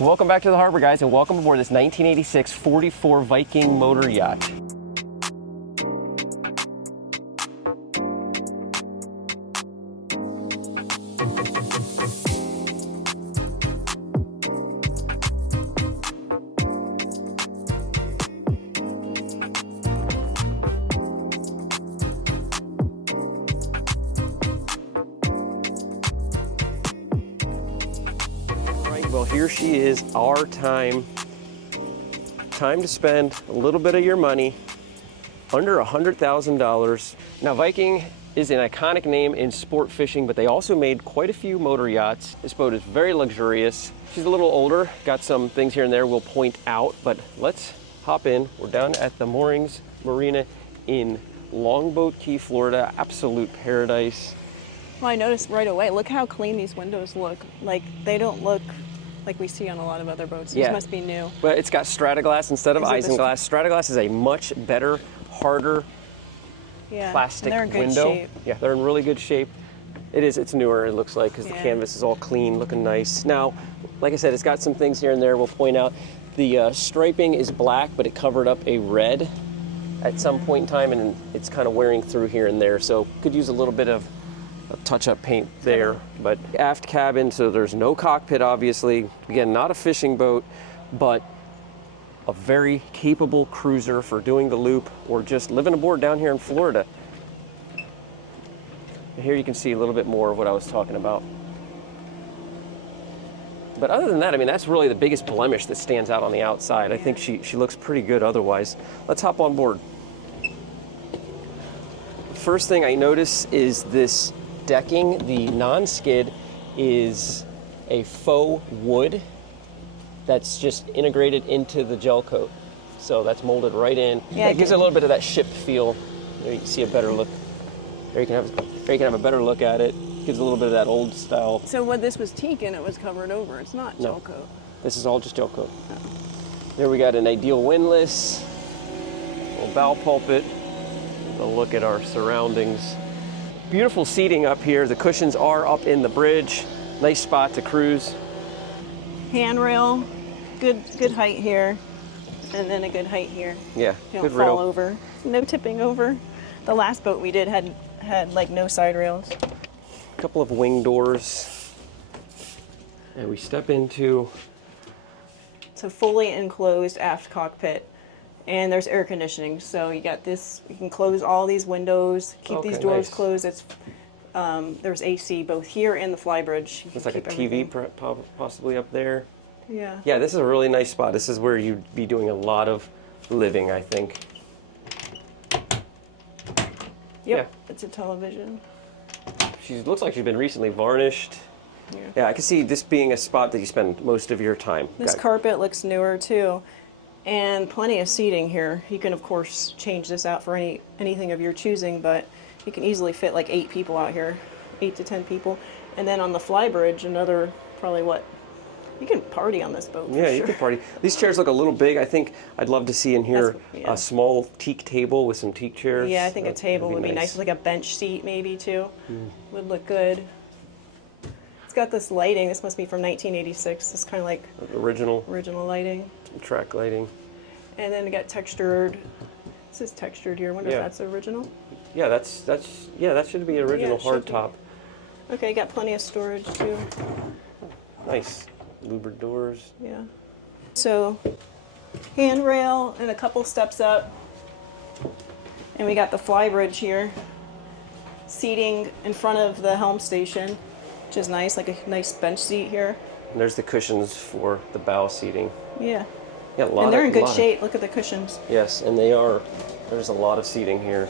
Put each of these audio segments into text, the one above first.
Welcome back to the harbor, guys, and welcome aboard this 1986 44 Viking Motor Yacht. Well, here she is, our time to spend a little bit of your money, under $100,000. Now, Viking is an iconic name in sport fishing, but they also made quite a few motor yachts. This boat is very luxurious. She's a little older, got some things here and there we'll point out, but let's hop in. We're down at the Moorings Marina in Longboat Key, Florida. Absolute paradise. Well, I noticed right away, look how clean these windows look. Like, they don't look like we see on a lot of other boats. These must be new. But it's got Strataglass instead of isinglass. Strataglass is a much better, harder plastic they're in good window. Shape. Yeah, they're in really good shape. It's newer, it looks like, because the canvas is all clean, looking nice. Now, like I said, it's got some things here and there we'll point out. The striping is black, but it covered up a red at some point in time, and it's kind of wearing through here and there, so could use a little bit of touch-up paint there. But aft cabin, so there's no cockpit, obviously. Again, not a fishing boat, but a very capable cruiser for doing the loop or just living aboard down here in Florida. And here you can see a little bit more of what I was talking about. But other than that, I mean, that's really the biggest blemish that stands out on the outside. I think she looks pretty good otherwise. Let's hop on board. First thing I notice is this decking. The non-skid is a faux wood that's just integrated into the gel coat. So that's molded right in. Yeah, it gives it a little bit of that ship feel. There you can see a better look. There you can have a better look at it. Gives a little bit of that old style. So when this was teak and it was covered over, it's not gel coat. This is all just gel coat. Oh. There we got an ideal windlass, little bow pulpit. A look at our surroundings. Beautiful seating up here. The cushions are up in the bridge. Nice spot to cruise. Handrail, good height here, and then a good height here. Yeah, you don't fall over. No tipping over. The last boat we did had like no side rails. A couple of wing doors, and we step into. It's a fully enclosed aft cockpit. And there's air conditioning, so you got this. You can close all these windows, keep these doors closed. It's there's AC both here and the Flybridge. It's like a TV possibly up there. Yeah. Yeah, this is a really nice spot. This is where you'd be doing a lot of living, I think. Yep. Yeah. It's a television. She looks like she's been recently varnished. Yeah, I can see this being a spot that you spend most of your time. This carpet looks newer too. And plenty of seating here. You can, of course, change this out for anything of your choosing, but you can easily fit like 8 people out here, 8 to 10 people. And then on the Flybridge, another probably what? You can party on this boat. Yeah, you can party. These chairs look a little big. I think I'd love to see in here a small teak table with some teak chairs. Yeah, I think a table would be nice. Like a bench seat maybe too. Would look good. It's got this lighting. This must be from 1986. It's kind of like original lighting. Track lighting. And then we got textured. This is textured here. I wonder if that's original. Yeah, that should be original hard top. Okay, got plenty of storage too. Nice. Louvered doors. Yeah. So handrail and a couple steps up. And we got the Flybridge here. Seating in front of the helm station, which is nice, like a nice bench seat here. And there's the cushions for the bow seating. Yeah. Yeah, and they're in good shape. Look at the cushions. Yes, and they are. There's a lot of seating here.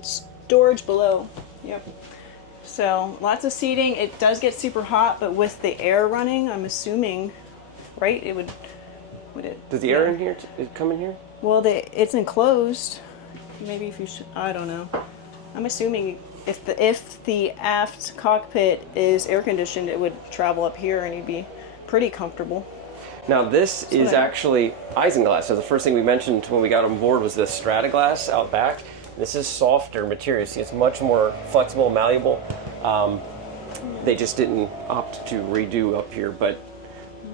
Storage below. Yep. So lots of seating. It does get super hot, but with the air running, I'm assuming, right? It would it? Does the air in here come in here? Well, it's enclosed. Maybe if you should, I don't know. I'm assuming if the aft cockpit is air conditioned, it would travel up here and you'd be pretty comfortable. Now this is actually isinglass. So the first thing we mentioned when we got on board was the Strataglass out back. This is softer material. See, it's much more flexible, malleable. They just didn't opt to redo up here, but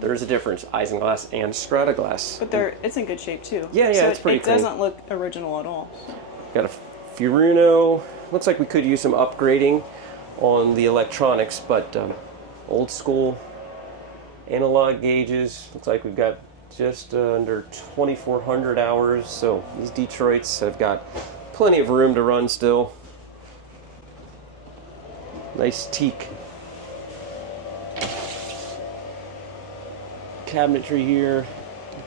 there's a difference, isinglass and Strataglass. But it's in good shape too. Yeah, so it's pretty it clean. doesn't look original at all. Got a Furuno. Looks like we could use some upgrading on the electronics, but old school analog gauges. Looks like we've got just under 2,400 hours. So these Detroits have got plenty of room to run still. Nice teak cabinetry here.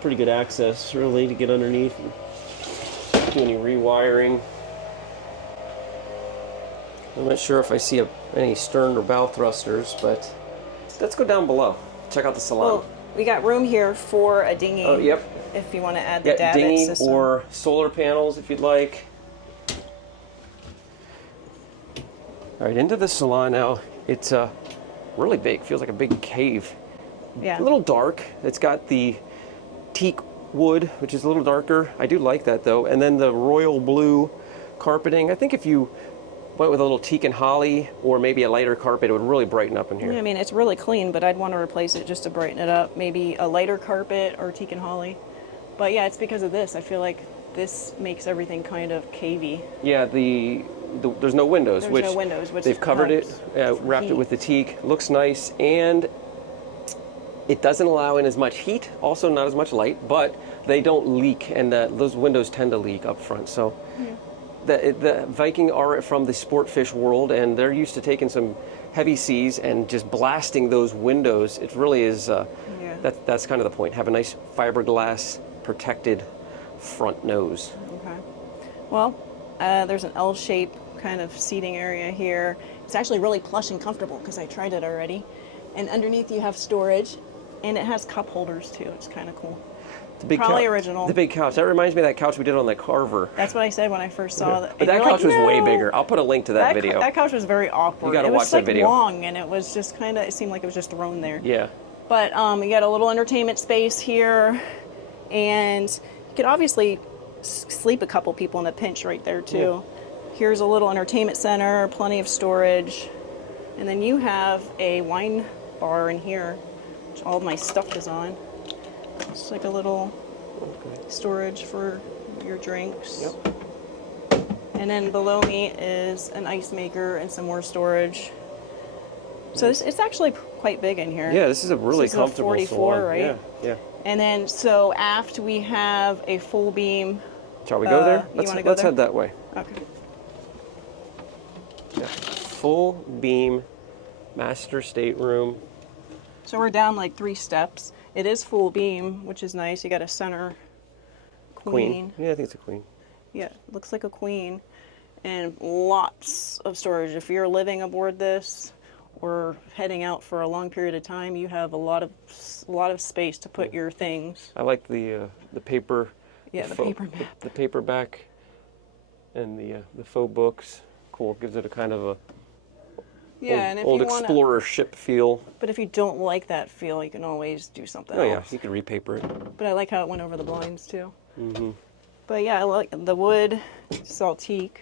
Pretty good access really to get underneath and do any rewiring. I'm not sure if I see any stern or bow thrusters, but let's go down below. Check out the Salon. Well, we got room here for a dinghy. Oh, yep. If you want to add the Yeah, Davit dinghy system. or solar panels if you'd like. All right, into the Salon now. It's really big. Feels like a big cave. Yeah. A little dark. It's got the teak wood, which is a little darker. I do like that though. And then the royal blue carpeting. I think if you went with a little teak and holly or maybe a lighter carpet, it would really brighten up in here. I mean, it's really clean, but I'd want to replace it just to brighten it up. Maybe a lighter carpet or teak and holly. But yeah, it's because of this. I feel like this makes everything kind of cavey. Yeah, there's no windows. There's which no windows, which they've covered it, helps wrapped it heat. with the teak. Looks nice, and it doesn't allow in as much heat. Also, not as much light, but they don't leak, and those windows tend to leak up front. So, the Viking are from the sportfish world, and they're used to taking some heavy seas and just blasting those windows. It really is. That's kind of the point. Have a nice fiberglass protected front nose. Okay. Well, there's an L-shaped kind of seating area here. It's actually really plush and comfortable because I tried it already. And underneath you have storage, and it has cup holders too. It's kind of cool. The big Probably couch, original. The big couch. That reminds me of that couch we did on the Carver. That's what I said when I first saw that. But that couch was way bigger. I'll put a link to that video. That couch was very awkward. You gotta it watch was that like video. long, and it was just kind of. It seemed like it was just thrown there. Yeah. But you got a little entertainment space here, and you could obviously sleep a couple people in a pinch right there too. Yeah. Here's a little entertainment center, plenty of storage, and then you have a wine bar in here, which all my stuff is on. It's like a little storage for your drinks. Yep. And then below me is an ice maker and some more storage. So it's actually quite big in here. Yeah, this is a really This is a comfortable 44, salon. right? Yeah, yeah. And then, so aft we have a full beam. Shall we go there? You Let's wanna go there? head that way. Okay. Yeah. Full beam, master stateroom. So we're down like 3 steps. It is full beam, which is nice. You got a center queen. Yeah, I think it's a queen. Yeah, looks like a queen. And lots of storage. If you're living aboard this or heading out for a long period of time, you have a lot of space to put your things. I like the paper. Yeah, the paper map. The paperback and the faux books. Cool. Gives it a kind of a Yeah, and if old you wanna, explorer ship feel. but if you don't like that feel, you can always do something Oh yeah, else. you can repaper it. But I like how it went over the blinds too. Mm-hmm. But yeah, I like the wood. It's all teak,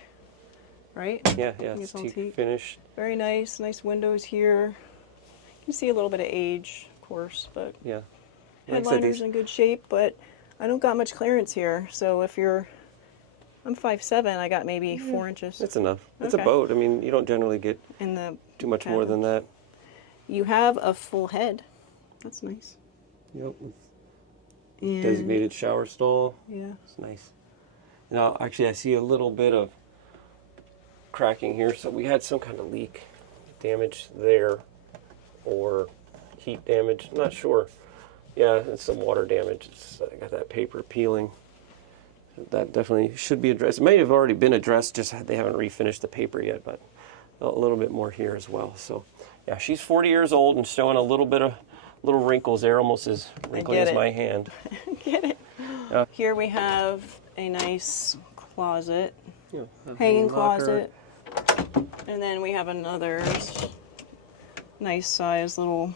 right? Yeah, yeah. It's It's all teak teak. finished. Very nice. Nice windows here. You can see a little bit of age, of course, but Yeah. Like I said, headliner's these, in good shape. But I don't got much clearance here. So if I'm 5'7", I got maybe 4 inches. that's enough. It's a Okay. boat. I mean, you don't generally get in the too much more than that. You have a full head. That's nice. Yep. And Designated shower stall. yeah. It's nice. Now, actually, I see a little bit of cracking here. So we had some kind of leak damage there or heat damage. I'm not sure. Yeah, it's some water damage. I got that paper peeling. That definitely should be addressed. It may have already been addressed, just they haven't refinished the paper yet, but a little bit more here as well. So, yeah, she's 40 years old and showing a little bit of little wrinkles there, almost as wrinkly get as it. my hand. Get it? Here we have a nice closet, Yeah, hanging locker. closet, and then we have another nice size little.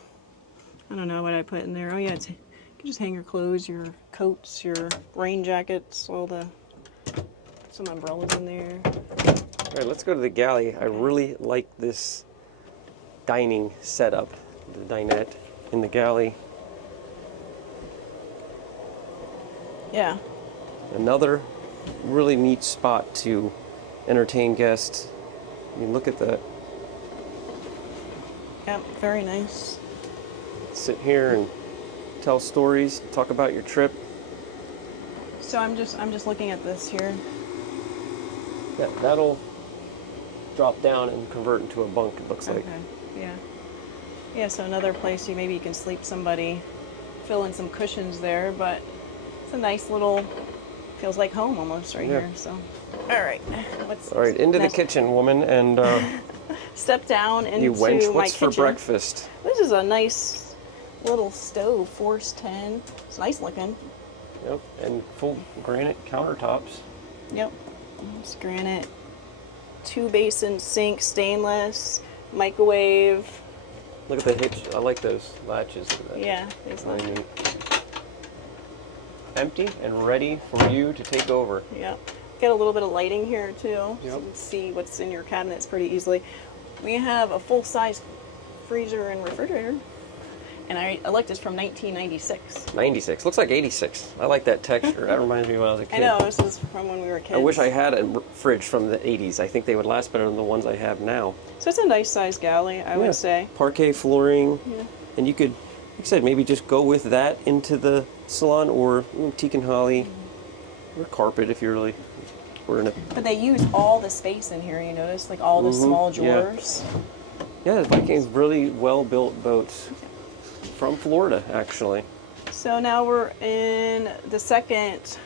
I don't know what I put in there. Oh yeah, you can just hang your clothes, your coats, your rain jackets, some umbrellas in there. All right, let's go to the galley. I really like this dining setup, the dinette in the galley. Yeah. Another really neat spot to entertain guests. I mean, look at that. Yep, very nice. Sit here and tell stories, talk about your trip. So I'm just looking at this here. Yeah, that'll drop down and convert into a bunk, it looks like. Okay. Yeah. Yeah, so another place maybe you can sleep somebody, fill in some cushions there, but it's a nice little, feels like home almost right Yeah. here. So, all right, All right, into the next? kitchen, woman, and Step down into you wench, my what's for kitchen. breakfast? This is a nice little stove, Force 10. It's nice looking. Yep, and full granite countertops. Yep, it's granite. 2 basin sink, stainless, microwave. Look at the hitch. I like those latches. Yeah, these Really ones. neat. Empty and ready for you to take over. Yep. Got a little bit of lighting here too, so Yep. you can see what's in your cabinets pretty easily. We have a full-size freezer and refrigerator, and I like this from 1996. 96. Looks like 86. I like that texture. That reminds me of when I was a kid. I know, this is from when we were kids. I wish I had a fridge from the 80s. I think they would last better than the ones I have now. So it's a nice size galley, I Yeah. would say. Parquet flooring. Yeah. And you could, like I said, maybe just go with that into the salon, or teak and holly, or carpet if you're really, we're in a, But they use all the space in here, you notice? Like all the small yeah. drawers. yeah, the Viking's really well-built boats from Florida, actually. So now we're in the second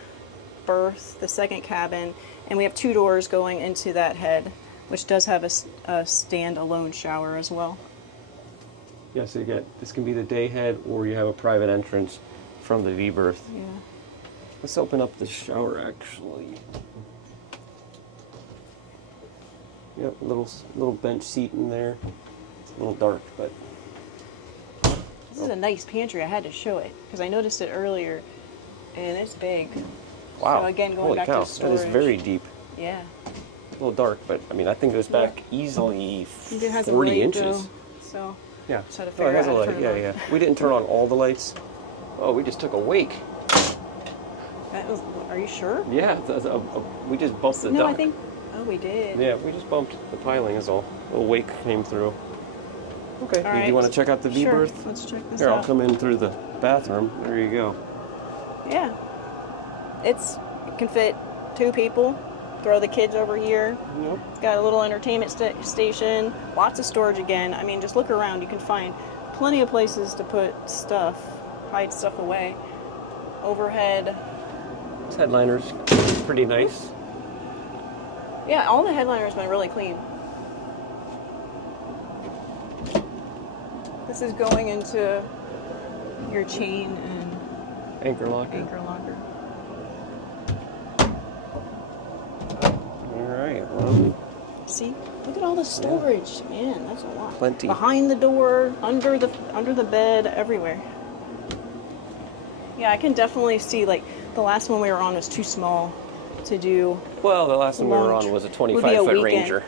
berth, the second cabin, and we have 2 doors going into that head, which does have a stand-alone shower as well. Yeah, so you get, this can be the day head, or you have a private entrance from the V-berth. Yeah. Let's open up the shower, actually. Yep, little bench seat in there. It's a little dark, but This is a nice pantry. I had to show it because I noticed it earlier, and it's big. wow. So again, going Holy back cow, to storage. that is very deep. Yeah. A little dark, but I mean, I think it goes back easily It has a 40 light, inches. though, so Yeah. just had to Oh, figure it has out a how to light. turn Yeah, it yeah. on. We didn't turn on all the lights. Oh, we just took a wake. That was, are you sure? Yeah, we just bumped the No, dock. I think. Oh, we did. Yeah, we just bumped the piling is all. A little wake came through. Okay, All do right. you want to check out the Sure. V-berth? Let's check this Here, out. I'll come in through the bathroom. There you go. Yeah. It can fit 2 people. Throw the kids over here. Yep. It's got a little entertainment station. Lots of storage again. I mean, just look around. You can find plenty of places to put stuff, hide stuff away. Overhead. This headliner's pretty nice. Yeah, all the headliner's been really clean. This is going into your chain and Anchor locker. anchor locker. All right, well, See, look at all the storage. Man, that's a lot. Plenty. Behind the door, under the bed, everywhere. Yeah, I can definitely see, like, the last one we were on was too small to do. well, the last one we were Long on was a would be a 25-foot weekend. Ranger.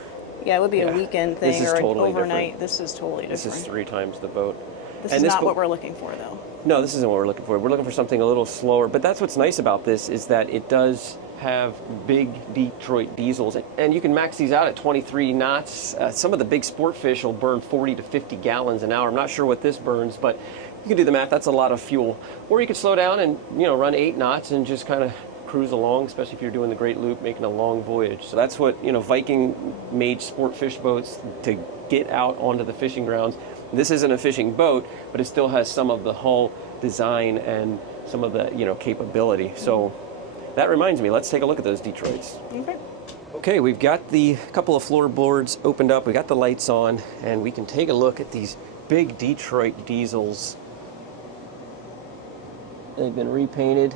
Yeah, it would be Yeah. a weekend This thing is or an totally overnight. different. This is totally different. This is 3 times the boat. This and is this not bo- what we're looking for, though. No, this isn't what we're looking for. We're looking for something a little slower. But that's what's nice about this, is that it does have big Detroit diesels, and you can max these out at 23 knots. Some of the big sport fish will burn 40 to 50 gallons an hour. I'm not sure what this burns, but you can do the math. That's a lot of fuel. Or you could slow down and run 8 knots and just kind of cruise along, especially if you're doing the Great Loop, making a long voyage. So that's what Viking made sport fish boats to get out onto the fishing grounds. This isn't a fishing boat, but it still has some of the hull design and some of the capability. So that reminds me, let's take a look at those Detroits. Okay. Okay, we've got the couple of floorboards opened up, we got the lights on, and we can take a look at these big Detroit diesels. They've been repainted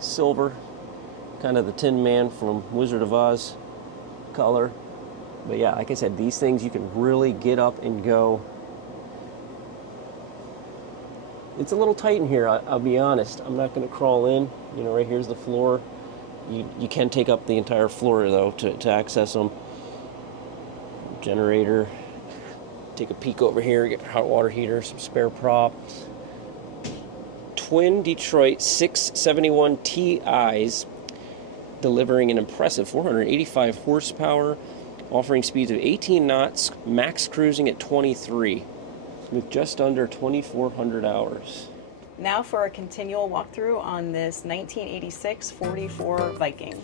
silver, kind of the Tin Man from Wizard of Oz color. But yeah, like I said, these things you can really get up and go. It's a little tight in here, I'll be honest. I'm not going to crawl in. Right here's the floor. You can take up the entire floor, though, to access them. Generator. Take a peek over here, get hot water heater, some spare props. Twin Detroit 671 TIs, delivering an impressive 485 horsepower, offering speeds of 18 knots, max cruising at 23, with just under 2,400 hours. Now for a continual walkthrough on this 1986 44 Viking.